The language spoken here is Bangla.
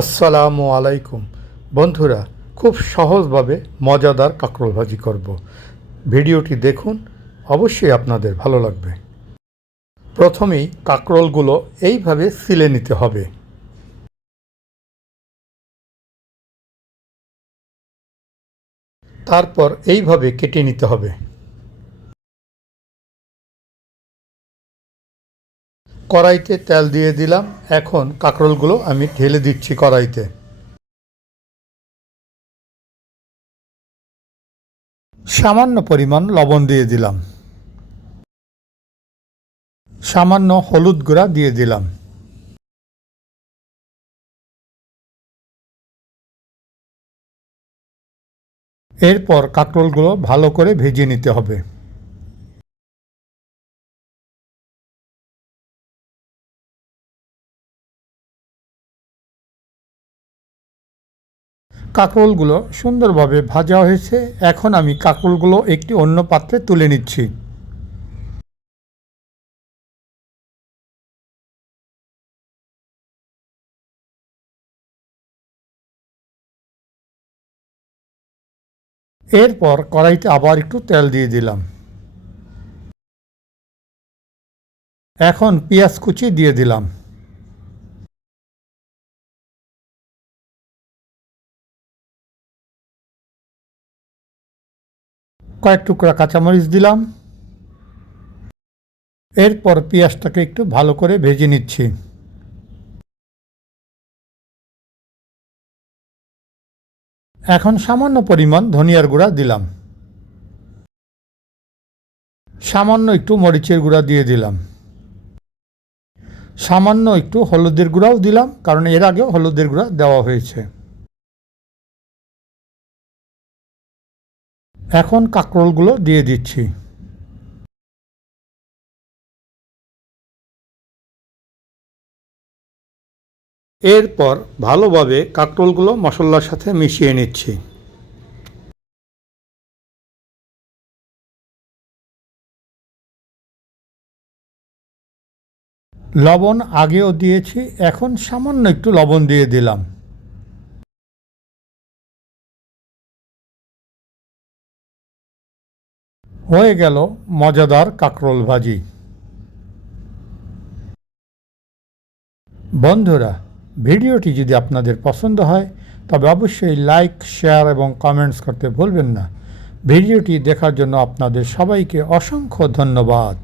আসসালামু আলাইকুম বন্ধুরা, খুব সহজভাবে মজাদার কাঁকরোল ভাজি করব। ভিডিওটি দেখুন, অবশ্যই আপনাদের ভালো লাগবে। প্রথমেই কাঁকরোলগুলো এইভাবে ছিলে নিতে হবে। তারপর এইভাবে কেটে নিতে হবে। কড়াইতে তেল দিয়ে দিলাম। এখন কাঁকরোলগুলো আমি ঢেলে দিচ্ছি কড়াইতে। সামান্য পরিমাণ লবণ দিয়ে দিলাম। সামান্য হলুদ গুঁড়া দিয়ে দিলাম। এরপর কাঁকরোলগুলো ভালো করে ভেজে নিতে হবে। কাঁকরোলগুলো সুন্দরভাবে ভাজা হয়েছে। এখন আমি কাঁকরোলগুলো একটি অন্য পাত্রে তুলে নিচ্ছি। এরপর কড়াইতে আবার একটু তেল দিয়ে দিলাম। এখন পেঁয়াজ কুচি দিয়ে দিলাম। কয়েক টুকরা কাঁচামরিচ দিলাম। এরপর পেঁয়াজটাকে একটু ভালো করে ভেজে নিচ্ছি। এখন সামান্য পরিমাণ ধনিয়ার গুঁড়া দিলাম। সামান্য একটু মরিচের গুঁড়া দিয়ে দিলাম। সামান্য একটু হলুদের গুঁড়াও দিলাম, কারণ এর আগেও হলুদের গুঁড়া দেওয়া হয়েছে। এখন কাঁকরোলগুলো দিয়ে দিচ্ছি। এরপর ভালোভাবে কাঁকরোলগুলো মশলার সাথে মিশিয়ে নিচ্ছি। লবণ আগেও দিয়েছি, এখন সামান্য একটু লবণ দিয়ে দিলাম। হয়ে গেল মজাদার কাঁকরোল ভাজি। বন্ধুরা, ভিডিওটি যদি আপনাদের পছন্দ হয় তবে অবশ্যই লাইক, শেয়ার এবং কমেন্টস করতে ভুলবেন না। ভিডিওটি দেখার জন্য আপনাদের সবাইকে অসংখ্য ধন্যবাদ।